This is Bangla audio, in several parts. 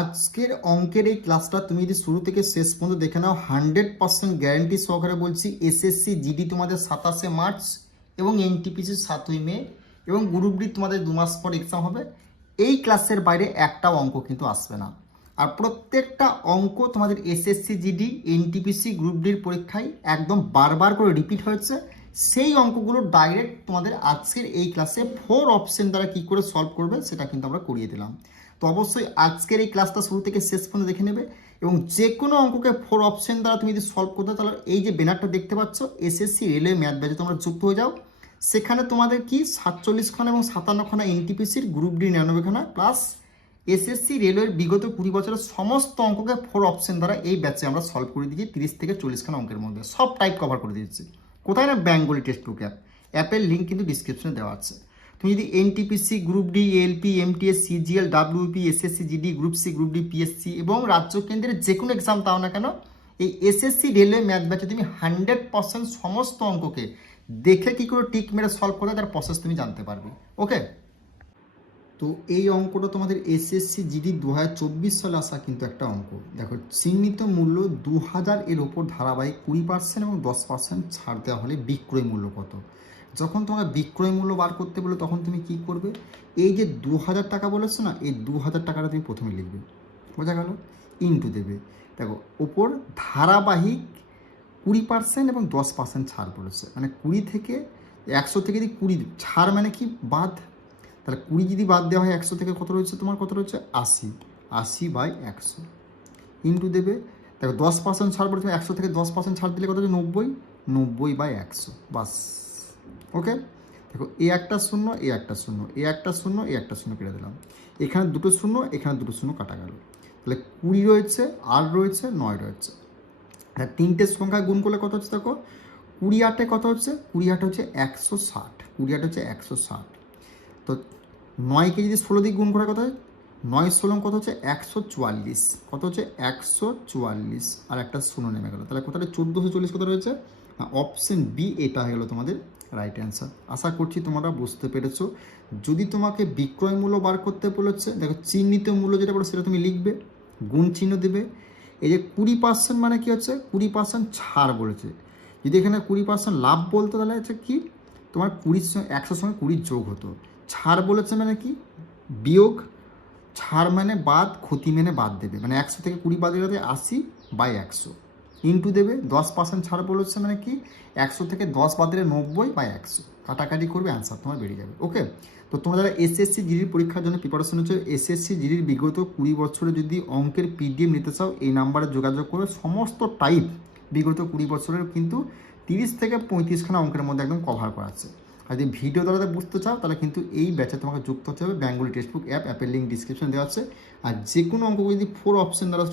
আজকের অঙ্কের এই ক্লাসটা তুমি যদি শুরু থেকে শেষ পর্যন্ত দেখে নাও 100% গ্যারান্টি সহকারে বলছি। এসএসসি জিডি তোমাদের 27শে মার্চ এবং এনটিপিসি 7ই মে এবং গ্রুপ ডি তোমাদের 2 মাস পর এক্সাম হবে। এই ক্লাসের বাইরে একটাও অঙ্ক কিন্তু আসবে না। আর প্রত্যেকটা অঙ্ক তোমাদের এসএসসি জিডি এনটিপিসি গ্রুপ ডির পরীক্ষায় একদম বারবার করে রিপিট হয়েছে। সেই অঙ্কগুলো ডাইরেক্ট তোমাদের আজকের এই ক্লাসে 4 অপশন দ্বারা কী করে সলভ করবে সেটা কিন্তু আমরা করিয়ে দিলাম। তো অবশ্যই আজকের এই ক্লাসটা শুরু থেকে শেষ পর্যন্ত দেখে নেবে এবং যে কোনো অঙ্ককে 4 অপশন দ্বারা তুমি যদি সলভ করতে তাহলে এই যে ব্যানারটা দেখতে পাচ্ছ এসএসসি রেলওয়ে ম্যাথ ব্যাচে তোমরা যুক্ত হয়ে যাও। সেখানে তোমাদের কি 47 খানা এবং 57 খানা এনটিপিসির গ্রুপ ডি 99 খানা প্লাস এসএসসি রেলওয়ের বিগত 20 বছরের সমস্ত অঙ্ককে 4 অপশন দ্বারা এই ব্যাচে আমরা সলভ করে দিয়েছি। 30 থেকে 40 খানা অঙ্কের মধ্যে সব টাইপ কভার করে দিয়েছি। কোথায় না বেঙ্গলি টেক্সট বুক অ্যাপের লিঙ্ক কিন্তু ডিসক্রিপশনে দেওয়া আছে। তুমি যদি NTPC group D LP MTS CGL WP SSC GD group C group D PSC এবং রাজ্য কেন্দ্রের যে কোনো এক্সাম তাও না কেন এই এসএসসি রেলওয়ে ম্যাথ ব্যাচে তুমি 100% সমস্ত অঙ্ককে দেখে কী করে টিক মেরে সলভ করে তার প্রসেস তুমি জানতে পারবে। ওকে, তো এই অঙ্কটা তোমাদের এসএসসি জিডি 2024 সালে আসা কিন্তু একটা অঙ্ক। দেখো, চিহ্নিত মূল্য 2000 এর ওপর ধারাবাহিক 20% এবং 10% ছাড় দেওয়া হলে বিক্রয় মূল্য কত। যখন তোমাকে বিক্রয় মূল্য বার করতে বলে তখন তুমি কি করবে, এই যে 2000 টাকা বলেছো না, এই 2000 টাকাটা তুমি প্রথমে লিখবে, বোঝা গেল, ইনটু দেবে। দেখো ওপর ধারাবাহিক 20% এবং 10% ছাড় পড়েছে, মানে 20 থেকে 100 থেকে যদি 20 ছাড় মানে কি বাদ, তাহলে 20 যদি বাদ দেওয়া হয় 100 থেকে কত রয়েছে তোমার, কত রয়েছে 80, 80/100 ইনটু দেবে। দেখো 10% ছাড় পড়েছে, 100 থেকে 10% ছাড় দিলে কত হচ্ছে 90, 90/100 বাস। ওকে, দেখো এ একটা শূন্য, এ একটা শূন্য, এ একটা শূন্য, এ একটা শূন্য কেটে দিলাম, এখানে দুটো শূন্য, এখানে দুটো শূন্য কাটা গেল। তাহলে 20 রয়েছে, আর রয়েছে 9 রয়েছে। আর তিনটে সংখ্যা গুণ করলে কত হচ্ছে দেখো, 20 8 কত হচ্ছে, 20 8 হচ্ছে 160, 20 8 হচ্ছে 160। তো 9কে যদি 16 দিয়ে গুণ করে কত হয়, 9 16 কত হচ্ছে 144, কত হচ্ছে 144, আর একটা শূন্য নেমে গেল। তাহলে কোথায় 1440 কত রয়েছে, অপশন বি এটা হয়ে গেল তোমাদের রাইট অ্যান্সার। আশা করছি তোমরা বুঝতে পেরেছো। যদি তোমাকে বিক্রয় মূল্য বার করতে বলেছে, দেখো চিহ্নিত মূল্য যেটা বলে সেটা তুমি লিখবে, গুণ চিহ্ন দেবে। এই যে 20% মানে কি হচ্ছে, 20% ছাড় বলেছে। যদি এখানে 20% লাভ বলতো তাহলে হচ্ছে কি তোমার 20 100 সঙ্গে 20 যোগ হতো। ছাড় বলেছে মানে কি বিয়োগ, ছাড় মানে বাদ, ক্ষতি মানে বাদ দেবে, মানে 100 থেকে 20 বাদ দিলে 80/100 ইনটু দেবে। 10% ছাড় বলেছে মানে কি 100 থেকে 10 বাদ দিলে 90/100 কাটাকাটি করবে, অ্যান্সার তোমার বেরিয়ে যাবে। ওকে, তো তোমরা যারা এসএসসি জিডির পরীক্ষার জন্য প্রিপারেশন হচ্ছে, এসএসসি জিডির বিগত 20 বছরে যদি অঙ্কের পিডিএফ নিতে চাও এই নাম্বারে যোগাযোগ করে সমস্ত টাইপ বিগত 20 বছরের কিন্তু 30 থেকে 35 খানা অঙ্কের মধ্যে একদম কভার করা আছে। আর যদি ভিডিও দ্বারা বুঝতে চাও তাহলে কিন্তু এই ব্যাচে তোমাকে যুক্ত হতে হবে। বেঙ্গলি টেক্সট বুক অ্যাপের লিঙ্ক ডিসক্রিপশন দেওয়া আছে। আর যে কোনো অঙ্ক যদি 4 অপশন দ্বারা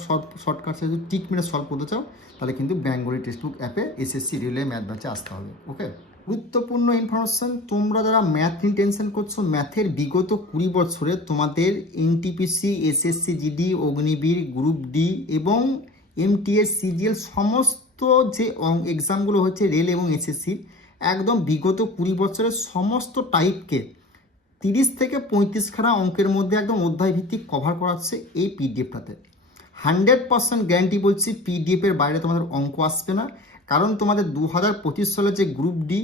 শর্টকাটসে যদি টিক মেরে সলভ করতে চাও তাহলে কিন্তু বেঙ্গলি টেক্সট বুক অ্যাপে এসএসসি রেলওয়ে ম্যাথ ব্যাচে আসতে হবে। ওকে, গুরুত্বপূর্ণ ইনফরমেশন, তোমরা যারা ম্যাথ নিয়ে টেনশন করছো, ম্যাথের বিগত 20 বছরে তোমাদের NTPC SSC GD Agniveer group D এবং এমটিএস সিজিএল সমস্ত যে এক্সামগুলো হচ্ছে রেল এবং এসএসসির একদম বিগত 20 বছরের সমস্ত টাইপকে 30 থেকে 35 খানা অঙ্কের মধ্যে একদম অধ্যায় ভিত্তিক কভার করা হচ্ছে এই পিডিএফটাতে। 100% গ্যারান্টি বলছি পিডিএফের বাইরে তোমাদের অঙ্ক আসবে না, কারণ তোমাদের 2025 সালে যে গ্রুপ ডি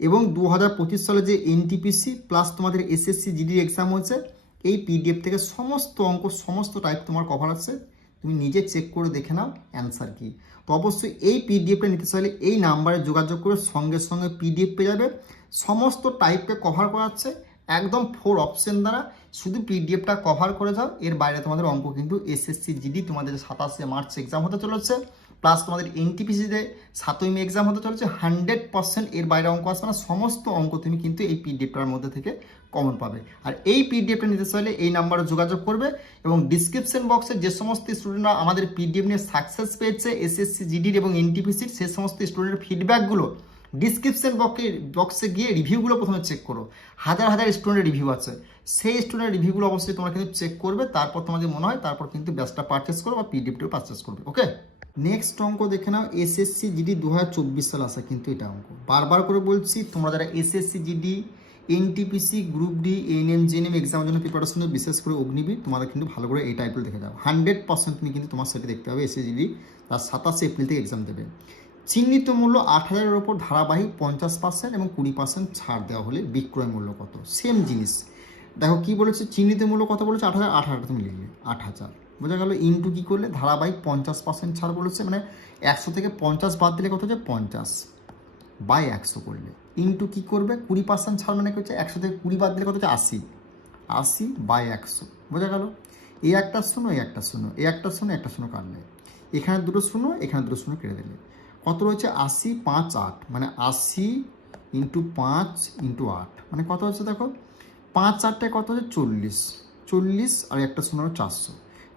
এবং 2025 সালে যে এনটিপিসি প্লাস তোমাদের এসএসসি জিডি এক্সাম হচ্ছে, এই পিডিএফ থেকে সমস্ত অঙ্ক সমস্ত টাইপ তোমার কভার আছে। তুমি নিজে চেক করে দেখে নাও অ্যান্সার কী। তো অবশ্যই এই পিডিএফটা নিতে চাইলে এই নাম্বারে যোগাযোগ করে সঙ্গে সঙ্গে পিডিএফ পেয়ে যাবে। সমস্ত টাইপকে কভার করা হচ্ছে একদম 4 অপশন দ্বারা। শুধু পিডিএফটা কভার করে যাও, এর বাইরে তোমাদের অঙ্ক কিন্তু এসএসসি জিডি তোমাদের 27শে মার্চ এক্সাম হতে চলেছে, প্লাস তোমাদের এনটিপিসিতে 7ই মে এক্সাম হতে চলেছে। 100% এর বাইরে অঙ্ক আসবে না, সমস্ত অঙ্ক তুমি কিন্তু এই পিডিএফটার মধ্যে থেকে কমন পাবে। আর এই পিডিএফটা নিতে চাইলে এই নাম্বারে যোগাযোগ করবে এবং ডিসক্রিপশন বক্সে যে সমস্ত স্টুডেন্টরা আমাদের পিডিএফ নিয়ে সাকসেস পেয়েছে এসএসসি জিডির এবং এনটিপিসির, সে সমস্ত স্টুডেন্টের ফিডব্যাকগুলো ডিসক্রিপশন বক্সে গিয়ে রিভিউগুলো প্রথমে চেক করো। হাজার হাজার স্টুডেন্টের রিভিউ আছে, সেই স্টুডেন্টের রিভিউগুলো অবশ্যই তোমরা কিন্তু চেক করবে, তারপর তোমাদের মনে হয় তারপর কিন্তু ব্যাচটা পারচেস করো বা পিডিএফটাও পারচেস করবে। ওকে, নেক্সট অঙ্ক দেখে নাও, এসএসসি জিডি 2024 সাল আসা কিন্তু এটা অঙ্ক। বারবার করে বলছি তোমরা যারা SSC GD NTPC, group D, ANM, GNM এক্সামের জন্য প্রিপারেশন, বিশেষ করে অগ্নিবীর, তোমাদের কিন্তু ভালো করে এই টাইপগুলো দেখে যাও। 100% তুমি কিন্তু তোমার সেটা দেখতে হবে। এসএসজিডি তার 27 এপ্রিল থেকে এক্সাম দেবে। চিহ্নিত মূল্য 8,000-এর ওপর ধারাবাহিক 50% এবং 20% ছাড় দেওয়া হলে বিক্রয় মূল্য কত? সেম জিনিস। দেখো কি বলেছে, চিহ্নিত মূল্য কত বলেছে? 8,000, 8,000 তুমি লিখলে 8,000, বোঝা গেল। ইন্টু কী করলে? ধারাবাহিক 50% ছাড় বলেছে, মানে 100 থেকে 50 বাদ দিলে কত হচ্ছে? 50 বাই 100 করলে। ইন্টু কী করবে? 20% ছাড় মানে হচ্ছে 100 থেকে 20 বাদ দিলে কত হচ্ছে? 80, 80 বাই 100, বোঝা গেল। এই একটা শূন্য, এই একটা শূন্য, এই একটা শূন্য, একটা শূন্য কাটলে, এখানে দুটো শূন্য, এখানে দুটো শূন্য কেটে দিলে কত রয়েছে? 80, 5, 8, মানে 80 ইন্টু 5 ইন্টু 8, মানে কত হচ্ছে? দেখো 5 8টায় কত হচ্ছে? 40, 40 আর একটা শূন্য 400,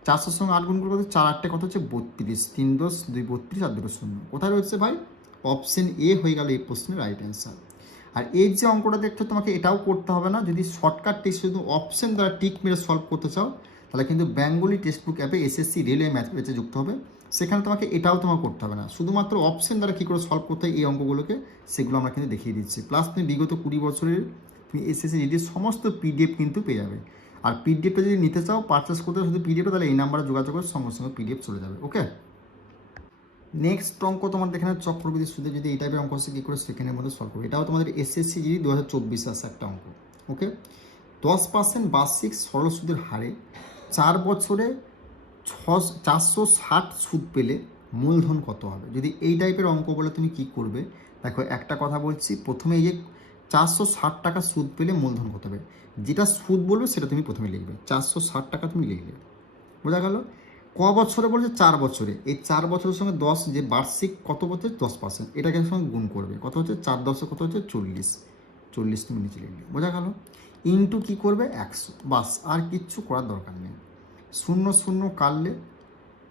400 সঙ্গে 8 গুণ করে কত? 4 8টায় কত হচ্ছে? 32, 3 10 2 32 আর দুটো শূন্য। কোথায় রয়েছে ভাই? অপশন এ হয়ে গেল এই প্রশ্নের রাইট অ্যান্সার। আর এই যে অঙ্কটা দেখছো, তোমাকে এটাও করতে হবে না। যদি শর্টকাট টেস্ট শুধু অপশন দ্বারা টিক মেরে সলভ করতে চাও, তাহলে কিন্তু বেঙ্গলি টেক্সট বুক অ্যাপে এসএসসি রেলওয়ে ম্যাথ ব্যাচে যুক্ত হবে। সেখানে তোমাকে এটাও তোমার করতে হবে না, শুধুমাত্র অপশন দ্বারা কী করে সলভ করতে হয় এই অঙ্কগুলোকে, সেগুলো আমরা কিন্তু দেখিয়ে দিচ্ছি। প্লাস তুমি বিগত 20 বছরের তুমি এসএসসি জিডির সমস্ত পিডিএফ কিন্তু পেয়ে যাবে। আর পিডিএফটা যদি নিতে চাও, পারচেস করতে শুধু পিডিএফটা, তাহলে এই নাম্বারে যোগাযোগ করে সঙ্গে সঙ্গে পিডিএফ চলে যাবে। ওকে, নেক্সট অঙ্ক তোমার দেখে না, চক্রবৃদ্ধি সুদে যদি এই টাইপের অঙ্ক আছে কী করে সেকেন্ডের মধ্যে সলভ করবে। এটাও তোমাদের এসএসসি জিডি 2024 আসে একটা অঙ্ক। ওকে, 10% বার্ষিক সরল সুদের হারে 4 বছরে 460 সুদ পেলে মূলধন কত হবে? যদি এই টাইপের অঙ্ক বলে তুমি কি করবে, দেখো একটা কথা বলছি, প্রথমে এই যে 460 টাকা সুদ পেলে মূলধন কত হবে, যেটা সুদ বলবে সেটা তুমি প্রথমে লিখবে। 460 টাকা তুমি লিখলে, বোঝা গেল। ক বছরে বলছে? 4 বছরে। এই 4 বছরের সঙ্গে 10, যে বার্ষিক কত বলছে? 10%, এটাকে সঙ্গে গুণ করবে, কত হচ্ছে? 4 10 কত হচ্ছে? 40, 40 তুমি নিচে লিখলে, বোঝা গেল। ইন্টু কী করবে? 100, বাস, আর কিচ্ছু করার দরকার নেই। 0 0 কাটলে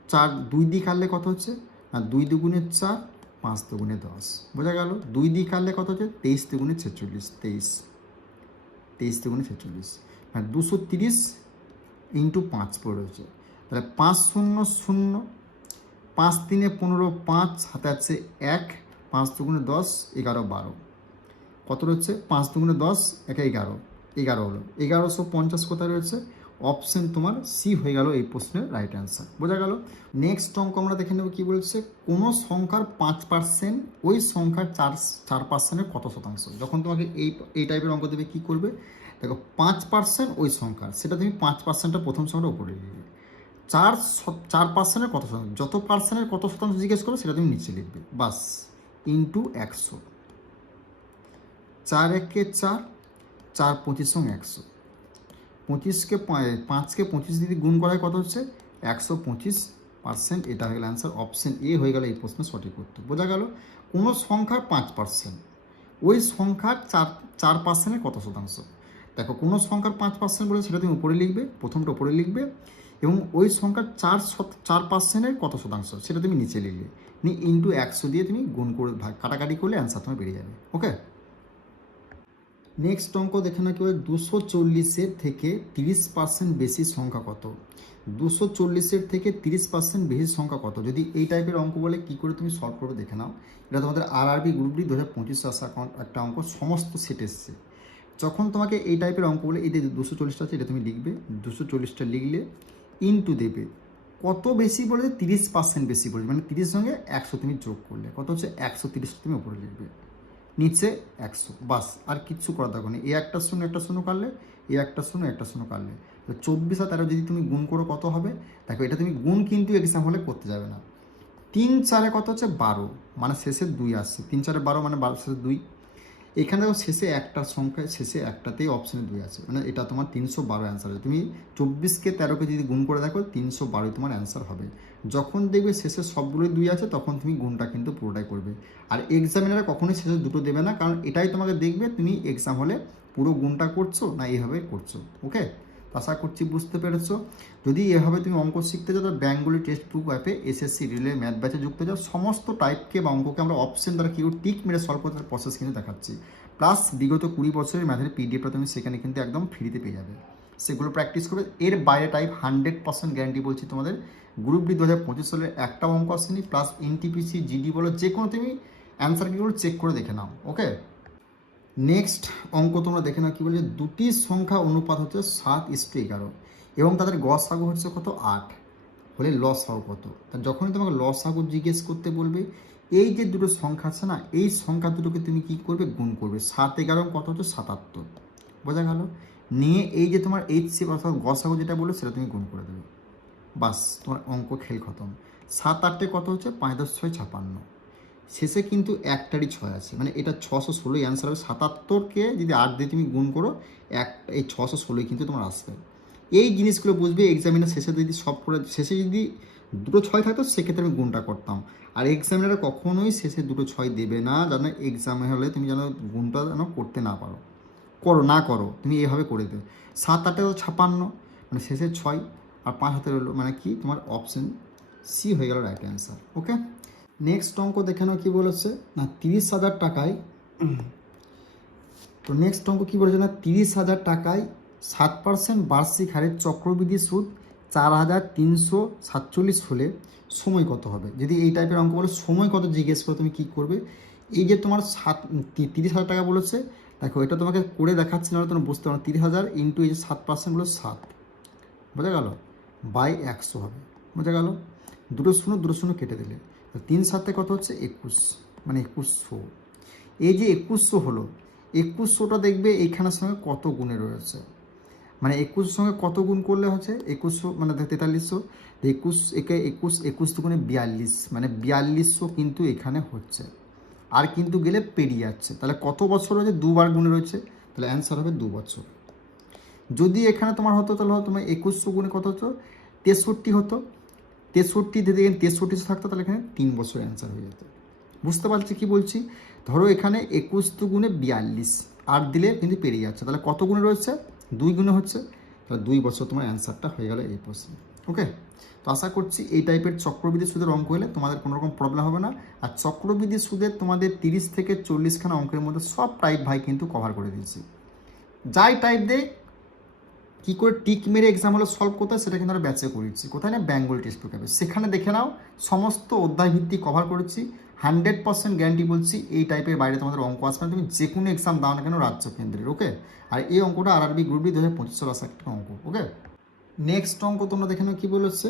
4, 2 দিয়ে কাটলে কত হচ্ছে? না, 2 দুগুণে 4, 5 দুগুণে 10, বোঝা গেল। 2 দিয়ে কাটলে কত হচ্ছে? 23 দুগুণে 46, 23 দুগুণে 46, মানে 230 ইন্টু 5 পড়ে রয়েছে। তাহলে 5 0 0, 5 3 15, 5 হাতে আছে 1, 5 দুগুণে 10, 11 12, কত রয়েছে? 5 দুগুণে 10, 1 11, 11 হলো। 1150 কোথায় রয়েছে? অপশন তোমার সি হয়ে গেল এই প্রশ্নের রাইট অ্যান্সার, বোঝা গেল। নেক্সট অঙ্ক আমরা দেখে নেব কী বলছে। কোনো সংখ্যার 5% ওই সংখ্যার 4%-এর কত শতাংশ? যখন তোমাকে এই টাইপের অঙ্ক দেবে কী করবে, দেখো 5% ওই সংখ্যার, সেটা তুমি 5%টা প্রথম সংখ্যাটা উপরে লিখবে। 4% কত শতাংশ, যত পার্সেন্টের কত শতাংশ জিজ্ঞেস করো সেটা তুমি নিচে লিখবে, বাস। ইন্টু 100, 4 1 4, 4 25 সঙ্গে 100, 25কে 5কে 25 দিয়ে গুণ করায় কত হচ্ছে? 125%। এটা হয়ে গেল অ্যান্সার। অপশন এ হয়ে গেল এই প্রশ্নের সঠিক উত্তর, বোঝা গেল। কোনো সংখ্যার 5%, ওই সংখ্যার 4%-এর কত শতাংশ? দেখো কোনো সংখ্যার 5% বলে সেটা তুমি উপরে লিখবে, প্রথমটা উপরে লিখবে, এবং ওই সংখ্যার 4%-এর কত শতাংশ সেটা তুমি নিচে লিখবে, নিয়ে ইন্টু 100 দিয়ে তুমি গুণ করে কাটাকাটি করলে অ্যান্সার তোমার বেরিয়ে যাবে। ওকে, নেক্সট অঙ্ক দেখে না কি বলে, 240-এর থেকে 30% বেশি সংখ্যা কত? 240-এর থেকে 30% বেশি সংখ্যা কত? যদি এই টাইপের অঙ্ক বলে কী করে তুমি সলভ করবে দেখে নাও। এটা তোমাদের আরআরবি গ্রুপ ডি 2025 আসা একটা অঙ্ক, সমস্ত সেট এসছে। যখন তোমাকে এই টাইপের অঙ্ক বলে, এই যে 240টা আছে এটা তুমি লিখবে, 240টা লিখলে ইন্টু দেবে কত বেশি বলে? 30% বেশি বলে, মানে 30 সঙ্গে 100 তুমি যোগ করলে কত হচ্ছে? 130 তুমি উপরে লিখবে, নিচে 100, বাস, আর কিচ্ছু করার দরকার নেই। এই একটা শূন্য একটা শূন্য কাটলে, এই একটা শূন্য একটা শূন্য কাটলে, তো 24 আর 13 যদি তুমি গুণ করো কত হবে? দেখো এটা তুমি গুণ কিন্তু এক্সাম হলে করতে যাবে না। 3 4 কত হচ্ছে? 12, মানে শেষে 2 আসছে, 3 4 12, মানে 12 শেষে 2। এখানে দেখো শেষে একটা সংখ্যায়, শেষে একটাতেই অপশানে 2 আছে, মানে এটা তোমার 312 অ্যান্সার হবে। তুমি 24কে 13কে যদি গুণ করে দেখো, 312 তোমার অ্যান্সার হবে। যখন দেখবে শেষে সবগুলোই 2 আছে, তখন তুমি গুণটা কিন্তু পুরোটাই করবে। আর এক্সামিনারে কখনোই শেষে দুটো দেবে না, কারণ এটাই তোমাকে দেখবে তুমি এক্সাম হলে পুরো গুণটা করছো না এইভাবে করছো। ওকে, আশা করছি বুঝতে পেরেছো। যদি এভাবে তুমি অঙ্ক শিখতে চাও, তো বেঙ্গলি টেক্সট বুক অ্যাপে এসএসসি রিলে ম্যাথ ব্যাচে যুক্ত যাও। সমস্ত টাইপকে বা অঙ্ককে আমরা অপশন দ্বারা কী টিক মেরে সলভ করতে প্রসেস কিন্তু দেখাচ্ছি। প্লাস বিগত 20 বছরের ম্যাথের পিডিএফটা তুমি সেখানে কিন্তু একদম ফ্রিতে পেয়ে যাবে, সেগুলো প্র্যাকটিস করবে। এর বাইরে টাইপ 100% গ্যারান্টি বলছি তোমাদের। গ্রুপ ডি 2025 সালের একটা অঙ্ক আসেনি, প্লাস এনটিপিসি জিডি বলো, যে কোনো তুমি অ্যান্সার কীগুলো চেক করে দেখে নাও। ওকে, নেক্সট অঙ্ক তোমরা দেখে নাও কী বলছে, দুটি সংখ্যা অনুপাত হচ্ছে 7:11 এবং তাদের গসাগু হচ্ছে কত 8, হলে লসাগু কত। তা যখনই তোমাকে লসাগু জিজ্ঞেস করতে বলবে, এই যে দুটো সংখ্যা আছে না, এই সংখ্যা দুটোকে তুমি কি করবে, গুণ করবে। 7-11 কত হচ্ছে 77, বোঝা গেল। নিয়ে এই যে তোমার HCF অর্থাৎ গসাগু যেটা বললো সেটা তুমি গুণ করে দেবে, বাস তোমার অঙ্ক খেল খতম। 7-8 কত হচ্ছে 5×6 = 56, শেষে কিন্তু একটারই 6 আছে, মানে এটা 616 অ্যান্সার হবে। 77কে যদি 8 দিয়ে তুমি গুণ করো, এই 616 কিন্তু তোমার আসবে। এই জিনিসগুলো বুঝবে এক্সামিনার শেষে যদি সব করে, শেষে যদি দুটো 6 থাকতো সেক্ষেত্রে আমি গুণটা করতাম। আর এক্সামিনার কখনোই শেষে দুটো 6 দেবে না, যেন এক্সামে হলে তুমি যেন গুণটা যেন করতে না পারো, করো তুমি এভাবে করে দেবে। 7-8 56, মানে শেষে 6 আর 5 হাতে রইলো, মানে কি তোমার অপশন সি হয়ে গেল রাইট অ্যান্সার। ওকে, নেক্সট অঙ্ক দেখে নাও কী বলেছে না, 30,000 টাকায়, তো নেক্সট অঙ্ক কী বলেছে না, 30,000 টাকায় 7% বার্ষিক হারে চক্রবৃদ্ধি সুদ 4,347 হলে সময় কত হবে। যদি এই টাইপের অঙ্ক বলে সময় কত জিজ্ঞেস করে, তুমি কী করবে, এই যে তোমার 30,000 টাকা বলেছে, দেখো এটা তোমাকে করে দেখাচ্ছি না, তোমরা বুঝতে পারো। 30,000 ইন্টু এই যে 7% হলো 7, বোঝা গেল, বাই 100 হবে, বোঝা গেল। দুটো শূন্য কেটে দিলে 3×7 কত হচ্ছে 21, মানে 2100। এই যে 2100 হলো, 2100টা দেখবে এইখানের সঙ্গে কত গুণে রয়েছে, মানে 21 সঙ্গে কত গুণ করলে হচ্ছে 2100, মানে 4300, 21 একে 21 দুগুণে 42, মানে 4200 কিন্তু এখানে হচ্ছে। আর কিন্তু গেলে পেরিয়ে যাচ্ছে, তাহলে কত বছর রয়েছে, দুবার গুণে রয়েছে, তাহলে অ্যান্সার হবে 2 বছর। যদি এখানে তোমার হতো তাহলে তোমার 2100 গুণে কত হতো 63 হতো, 63 যদি এখানে 63 থাকতো তাহলে এখানে 3 বছর অ্যান্সার হয়ে যেত। বুঝতে পারছি কি বলছি, ধরো এখানে 21 দুগুণে 42, 8 দিলে কিন্তু পেরিয়ে যাচ্ছে, তাহলে কত গুণে রয়েছে 2 গুণে হচ্ছে, তাহলে 2 বছর তোমার অ্যান্সারটা হয়ে গেল এই প্রশ্নে। ওকে, তো আশা করছি এই টাইপের চক্রবৃদ্ধি সুদের অঙ্ক হলে তোমাদের কোনো রকম প্রবলেম হবে না। আর চক্রবৃদ্ধি সুদের তোমাদের 30 থেকে 40খানা অঙ্কের মধ্যে সব টাইপ ভাই কিন্তু কভার করে দিয়েছি। যাই টাইপ দেয় কী করে টিক মেরে এক্সাম হলে সলভ করতে হয় সেটা কিন্তু আমরা ব্যাচে করেছি, কোথায় না বেঙ্গল টেক্সট বুক অ্যাপে, সেখানে দেখে নাও, সমস্ত অধ্যায় ভিত্তিক কভার করেছি। 100% গ্যারান্টি বলছি এই টাইপের বাইরে তোমাদের অঙ্ক আসবে না, তুমি যে কোনো এক্সাম দাও না কেন রাজ্য কেন্দ্রের। ওকে, আর এই অঙ্কটা আরআরবি গ্রুপ ডি 2025 আসা একটা অঙ্ক। ওকে, নেক্সট অঙ্ক তোমরা দেখে নাও কী বলেছে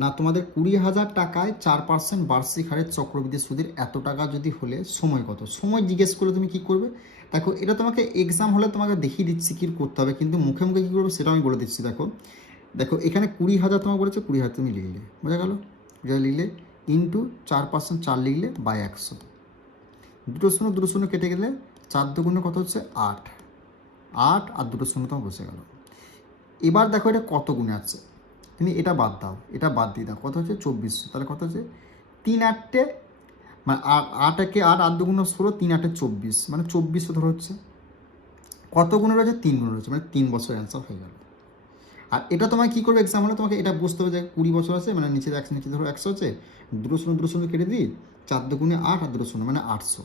না, তোমাদের 20,000 টাকায় 4% বার্ষিক হারে চক্রবৃদ্ধি সুদের এত টাকা যদি হলে সময় কত। সময় জিজ্ঞেস করলে তুমি কী করবে, দেখো এটা তোমাকে এক্সাম হলে তোমাকে দেখিয়ে দিচ্ছি কী করতে হবে, কিন্তু মুখে মুখে কী করবে সেটা আমি বলে দিচ্ছি। দেখো এখানে 20,000 তোমাকে বলেছে, 20,000 তুমি লিখলে, বোঝা গেল, এটা লিখলে ইন্টু 4% 4 লিখলে বাই 100, দুটো শূন্য কেটে গেলে 4 দুগুণে কত হচ্ছে 8, আর দুটো শূন্য তোমার বসে গেল। এবার দেখো এটা কত গুণে আছে, তুমি এটা বাদ দাও, এটা বাদ দিয়ে দাও, কত হচ্ছে 2400, তাহলে কত হচ্ছে 3/8, মানে 8 8 দুগুণ 16, 3/8 24, মানে 2400 ধরো হচ্ছে। কত গুণে রয়েছে 3 গুণে রয়েছে, মানে 3 বছর অ্যান্সার হয়ে গেল। আর এটা তোমায় কী করবে এক্সাম হলে, তোমাকে এটা বুঝতে হবে যে 20 বছর আছে, মানে নিচে ধরো 100 আছে, দুটো শূন্য কেটে দিই, 4 দুগুণে 8 আর দুটো শূন্য মানে 800।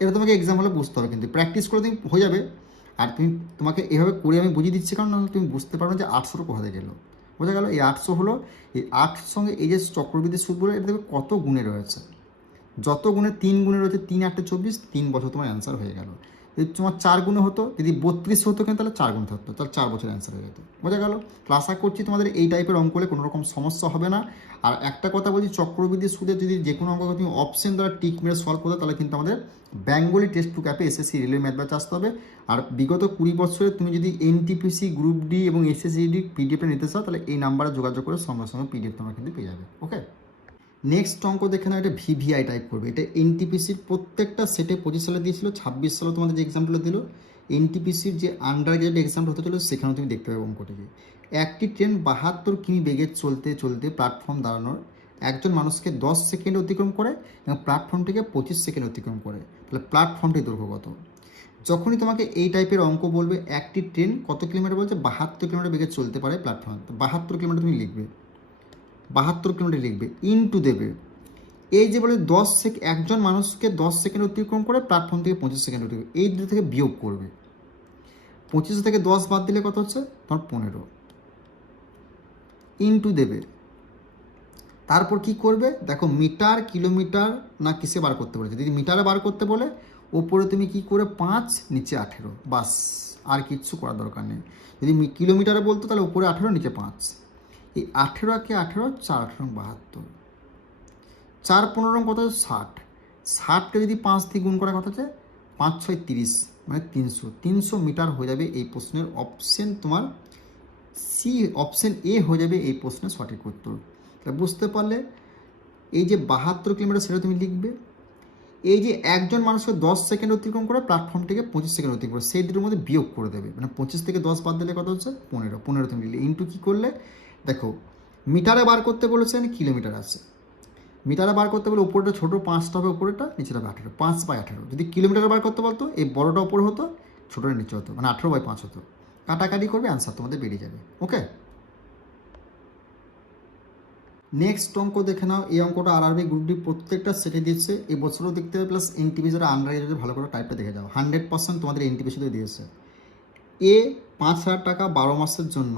এটা তোমাকে এক্সাম হলে বুঝতে হবে, কিন্তু প্র্যাকটিস করে তুমি হয়ে যাবে। আর তোমাকে এভাবে করে আমি বুঝিয়ে দিচ্ছি, কারণ তুমি বুঝতে পারো যে 800 কোথা থেকে গেলো, বোঝা গেল। এই 800 হলো, এই 8 সঙ্গে এই যে চক্রবৃদ্ধি সুদ বলে এটা দেখবে কত গুণে রয়েছে, যত গুণে 3 গুণে রয়েছে, 3/8 24, 3 বছর তোমার অ্যান্সার হয়ে গেল। যদি তোমার 4 গুণে হতো, যদি 32 হতো কেন, তাহলে 4 গুণে থাকতো, তাহলে 4 বছর অ্যান্সার হয়ে যেত, বোঝা গেল। আশা করছি তোমাদের এই টাইপের অঙ্ক হলে কোনো রকম সমস্যা হবে না। আর একটা কথা বলছি, চক্রবৃদ্ধি সুদে যদি যে কোনো অঙ্ক তুমি অপশন দ্বারা টিক মেরে সলভ করতে, তাহলে কিন্তু আমাদের বেঙ্গলি টেক্সট বুক অ্যাপে এসএসসি রেলওয়ে ম্যাথ ব্যাচ আসতে হবে। আর বিগত 20 বছরে তুমি যদি এনটিপিসি গ্রুপ ডি এবং এসএসসি পিডিএফটা নিতে চাও, তাহলে এই নাম্বারে যোগাযোগ করে সঙ্গে সঙ্গে পিডিএফ তোমরা কিন্তু পেয়ে যাবে। ওকে, নেক্সট অঙ্ক দেখে না, এটা ভিভিআই টাইপ করবে। এটা এনটিপিসির প্রত্যেকটা সেটে 25 সালে দিয়েছিল, 26 সালে তোমাদের যে এক্সামগুলো দিল, এনটিপিসির যে আন্ডার গ্রেড এক্সামটা হতে চলো সেখানেও তুমি দেখতে পাবে অঙ্কটিকে। একটি ট্রেন 72 কিমি বেগে চলতে চলতে প্ল্যাটফর্ম দাঁড়ানোর একজন মানুষকে 10 সেকেন্ড অতিক্রম করে এবং প্ল্যাটফর্মটিকে 25 সেকেন্ড অতিক্রম করে, তাহলে প্ল্যাটফর্মটির দৈর্ঘ্য কত। যখনই তোমাকে এই টাইপের অঙ্ক বলবে, একটি ট্রেন কত কিলোমিটার বলছে, 72 কিলোমিটার বেগে চলতে পারে প্ল্যাটফর্ম, 72 কিলোমিটার তুমি লিখবে, 72 কিলোমিটার লিখবে, ইনটু দেবে এই যে বলে একজন মানুষকে 10 সেকেন্ড অতিক্রম করে প্ল্যাটফর্ম থেকে 25 সেকেন্ড অতিক্রম, এই দুটো থেকে বিয়োগ করবে। 25 থেকে 10 বাদ দিলে কত হচ্ছে তোমার 15, ইনটু দেবে। তারপর কি করবে, দেখো মিটার কিলোমিটার না কিসে বার করতে বলেছে, যদি মিটারে বার করতে বলে ওপরে তুমি কি করে 5, নিচে 18, বাস, আর কিচ্ছু করার দরকার নেই। যদি কিলোমিটারে বলতো তাহলে উপরে 18, নিচে 5। এই 18 কে 18, 4 18 72, 4 15 কত হচ্ছে 60, 60কে যদি 5 দিয়ে গুণ করা কত হচ্ছে 5 6 30, মানে 300 মিটার হয়ে যাবে এই প্রশ্নের অপশন তোমার সি, অপশন এ হয়ে যাবে এই প্রশ্নের সঠিক উত্তর। তাহলে বুঝতে পারলে এই যে 72 কিলোমিটার সেটা তুমি লিখবে, এই যে একজন মানুষকে 10 সেকেন্ড অতিক্রম করে প্ল্যাটফর্ম থেকে 25 সেকেন্ড অতিক্রম করে, সেই দুটোর মধ্যে বিয়োগ করে দেবে, মানে 25 থেকে 10 বাদ দিলে কত হচ্ছে 15 তুমি লিখলে, ইন্টু কী করলে দেখো মিটারে বার করতে বলেছেন, কিলোমিটার আছে, মিটারে বার করতে বলে উপরটা ছোটো 5টা হবে, উপরেটা নিচেটা হবে 18, 5/18। যদি কিলোমিটারে বার করতে বলতো এই বড়টা উপরে হতো, ছোটোটা নিচে হতো, মানে 18/5 হতো। কাটাকাটি করবে, অ্যান্সার তোমাদের বেরিয়ে যাবে। ওকে, নেক্সট অঙ্ক দেখে নাও। এই অঙ্কটা আরআরবি গ্রুপ ডি প্রত্যেকটা সেটে দিয়েছে, এই বছরও দেখতে হবে, প্লাস এনটিপি যারা আন্ডার যদি ভালো করে টাইপটা দেখে যাও, 100% তোমাদের এনটিপি শুধু দিয়েছে। এ 5,000 টাকা 12 মাসের জন্য,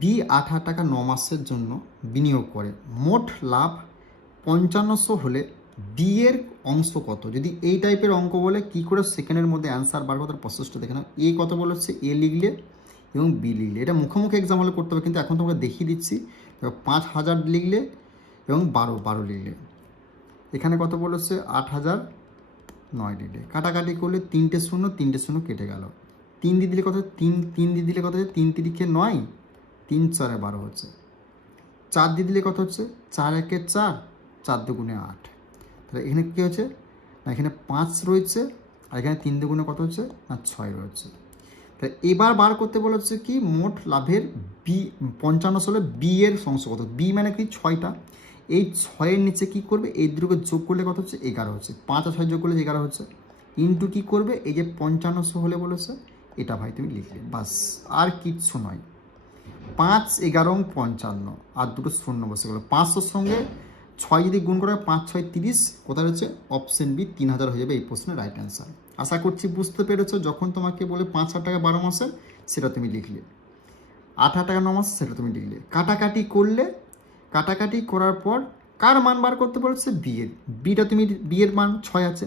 বি 8,000 টাকা 9 মাসের জন্য বিনিয়োগ করে, মোট লাভ 5500 হলে বি এর অংশ কত? যদি এই টাইপের অঙ্ক বলে কি করে সেকেন্ডের মধ্যে অ্যান্সার বার করার প্রসেসটা দেখে নাও। এ কত বলেছে, এ লিখলে এবং বি লিখলে, এটা মুখোমুখি এক্সাম হলে করতে হবে, কিন্তু এখন তোমরা দেখিয়ে দিচ্ছি। 5,000 লিখলে এবং 12 লিখলে, এখানে কত বলেছে 8,009 লিখলে, কাটাকাটি করলে 3টে শূন্য কেটে গেল, 3 দিয়ে দিলে কত, 3 দিয়ে দিলে কত হচ্ছে 3 3 9, 3 4 12 হচ্ছে, 4 দিয়ে দিলে কত হচ্ছে 4 1 4, 4 2 8। তাহলে এখানে কী হচ্ছে না, এখানে 5 রয়েছে, আর এখানে 3 2 কত হচ্ছে না 6 রয়েছে। তাহলে এবার বার করতে বলেছে কি মোট লাভের বি 55 হলে বি এর অংশ কত, বি মানে কি 6টা, এই 6-এর নিচে কী করবে, এই দুটোকে যোগ করলে কত হচ্ছে 11 হচ্ছে, 5 আর 6 যোগ করলে 11 হচ্ছে, ইন্টু কী করবে এই যে 55 হলে বলেছে এটা ভাই তুমি লিখলে, বাস, আর কিচ্ছু নয়। 5 11 55 আর দুটো শূন্য বসে গেলো, 500 সঙ্গে 6 যদি গুণ করা 5 6 30, কোথায় হচ্ছে অপশন বি 3000 হয়ে যাবে এই প্রশ্নের রাইট অ্যান্সার। আশা করছি বুঝতে পেরেছো। যখন তোমাকে বলে 5,000 টাকা 12 মাসের সেটা তুমি লিখলে, 8,000 টাকা 9 মাস সেটা তুমি লিখলে, কাটাকাটি করলে, কাটাকাটি করার পর কার মান বার করতে বলেছে বি এর, বিটা তুমি বি এর মান 6 আছে,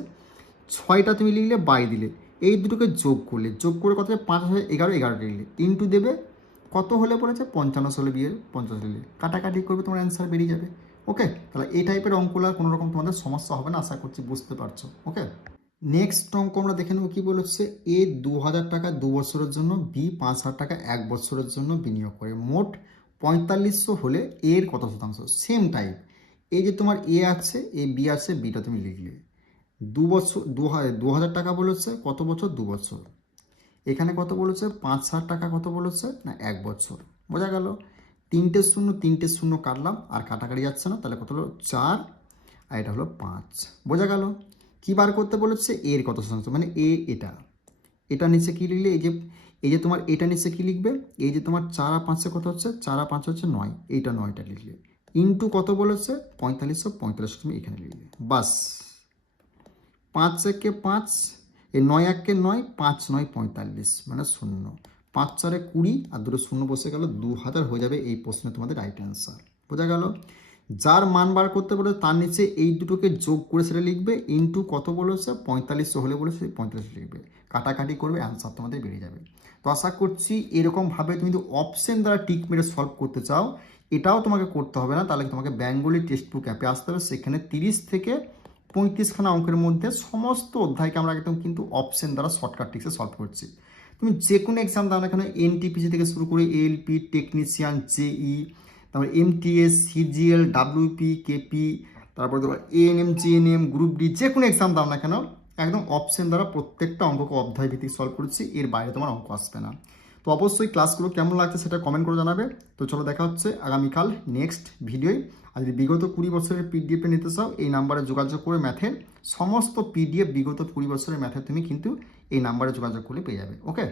6টা তুমি লিখলে বাই দিলে, এই দুটোকে যোগ করলে, যোগ করে কত 5 11 লিখলে, ইন্টু দেবে কত হলে পড়েছে 55 হলে বিয়ের 50 হলে, কাটাকাটি করবে তোমার অ্যান্সার বেরিয়ে যাবে। ওকে, তাহলে এই টাইপের অঙ্কগুলো কোনো রকম তোমাদের সমস্যা হবে না, আশা করছি বুঝতে পারছো। ওকে, নেক্সট অঙ্ক আমরা দেখে নেব কী বলেছে। এ 2,000 টাকা 2 বছরের জন্য, বি 5,000 টাকা 1 বছরের জন্য বিনিয়োগ করে, মোট 4500 হলে এর কত শতাংশ? সেম টাইপ, এই যে তোমার এ আছে, এ বি আছে, বিটা তুমি লিখলে, 2 বছর 2,000 টাকা বলেছে, কত বছর 2 বছর, এখানে কত বলেছে 5,000 টাকা, কত বলেছে না 1 বছর, বোঝা গেল। 3টে শূন্য কাটলাম, আর কাটাকাটি যাচ্ছে না, তাহলে কত হলো 4, আর এটা হলো 5, বোঝা গেল। কী বার করতে বলেছে এর কত শতাংশ, মানে এ এটা নিচে কী লিখলে, এই যে তোমার এটা নিচে কী লিখবে, এই যে তোমার 4 আর 5 কত হচ্ছে, 4 আর 5 হচ্ছে 9, এইটা 9টা লিখলে, ইন্টু কত বলেছে 4500 তুমি এখানে লিখলে, বাস। 5 1 5, এই 9 1 9, 5 9 45, মানে 0, 5 4 20, আর দুটো শূন্য বসে গেল, 2,000 হয়ে যাবে এই প্রশ্নে তোমাদের রাইট অ্যান্সার, বোঝা গেল। যার মান বার করতে বলে তার নিচে এই দুটোকে যোগ করে সেটা লিখবে, ইন্টু কত বলেছে 4500 হলে বলেছে 45 লিখবে, কাটাকাটি করবে, অ্যান্সার তোমাদের বেরিয়ে যাবে। তো আশা করছি এরকমভাবে তুমি যদি অপশন দ্বারা টিক মেরে সলভ করতে চাও, এটাও তোমাকে করতে হবে না, তাহলে তোমাকে বেঙ্গলি টেক্সট বুক অ্যাপে আসতে হবে, সেখানে 30 থেকে 35খানা অঙ্কের মধ্যে সমস্ত অধ্যায়কে আমরা একদম কিন্তু অপশন দ্বারা শর্টকাট টিক্সে সলভ করছি। তুমি যে কোনো এক্সাম দাও না কেন, এনটিপিসি থেকে শুরু করে এএলপি, টেকনিশিয়ান, জেই, তারপর এমটিএস, সিজিএল, ডাব্লিউপি, কেপি, তারপর তোমার এএনএম, জিএনএম, গ্রুপ ডি, যে কোনো এক্সাম দাও না কেন একদম অপশন দ্বারা প্রত্যেকটা অঙ্ককে অধ্যায় ভিত্তিক সলভ করছি, এর বাইরে তোমার অঙ্ক আসবে না। তো অবশ্যই ক্লাসগুলো কেমন লাগছে সেটা কমেন্ট করে জানাবে। তো চলো দেখা হচ্ছে আগামীকাল নেক্সট ভিডিওয়। আর যদি বিগত 20 বছরের পিডিএফে নিতে চাও, এই নাম্বারে যোগাযোগ করে ম্যাথের সমস্ত পিডিএফ বিগত 20 বছরের ম্যাথের তুমি কিন্তু এই নাম্বারে যোগাযোগ করলে পেয়ে যাবে। ওকে।